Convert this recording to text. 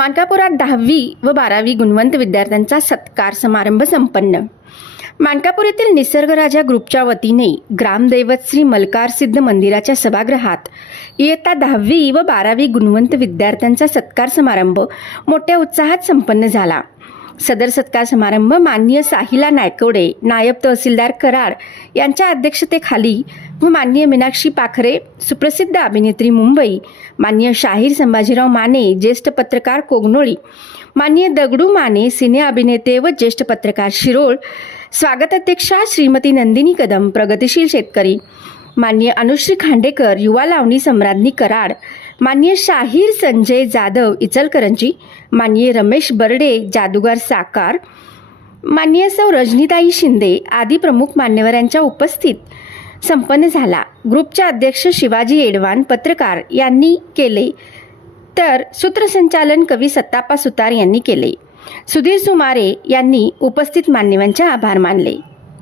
मानकापुरात दहावी व बारावी गुणवंत विद्यार्थ्यांचा सत्कार समारंभ संपन्न. मानकापूर येथील निसर्गराजा ग्रुपच्या वतीने ग्रामदैवत श्री मलकार सिद्ध मंदिराच्या सभागृहात इयत्ता दहावी व बारावी गुणवंत विद्यार्थ्यांचा सत्कार समारंभ मोठ्या उत्साहात संपन्न झाला. सदर सत्कार समारंभ माननीय साहिला नायकवडे नायब तहसीलदार कराड यांच्या अध्यक्षतेखाली व माननीय मीनाक्षी पाखरे सुप्रसिद्ध अभिनेत्री मुंबई माननीय शाहीर संभाजीराव माने ज्येष्ठ पत्रकार कोगनोळी माननीय दगडू माने सिने अभिनेते व ज्येष्ठ पत्रकार शिरोळ स्वागताध्यक्षा श्रीमती नंदिनी कदम प्रगतिशील शेतकरी माननीय अनुश्री खांडेकर युवा लावणी सम्राज्ञी कराड माननीय शाहीर संजय जाधव इचलकरंजी माननीय रमेश बर्डे जादूगार साकार माननीय सौ रजनीताई शिंदे आदी प्रमुख मान्यवरांच्या उपस्थित संपन्न झाला. ग्रुपच्या अध्यक्ष शिवाजी येडवान पत्रकार यांनी केले. तर सूत्रसंचालन कवी सत्तापा सुतार यांनी केले. सुधीर सुमारे यांनी उपस्थित मान्यवांचे आभार मानले.